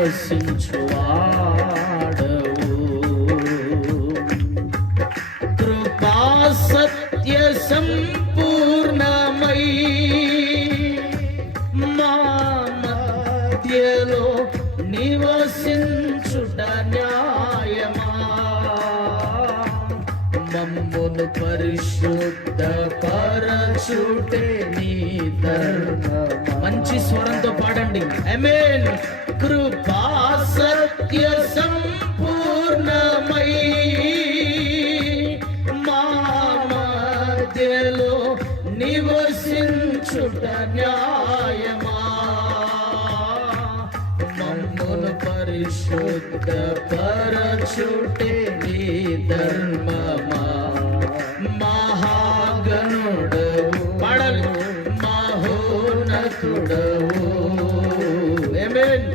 నివసించువాడవు. కృపా సత్య సంపూర్ణమై మా మధ్యలో నివసించుట న్యాయమా? మమ్మును పరిశుద్ధ పరచుటే నీ ధర్మమా. మంచి స్వరంతో పాడండి. ఆమేన్. కృపా సత్య సంపూర్ణమై మా మధ్యలో నివసించుట న్యాయమా? మమ్మును పరిశుద్ధ పరచుటే నీ ధర్మమా. మహాగణుడవు పాడాలి, మహోన్నతుడవు. ఆమేన్.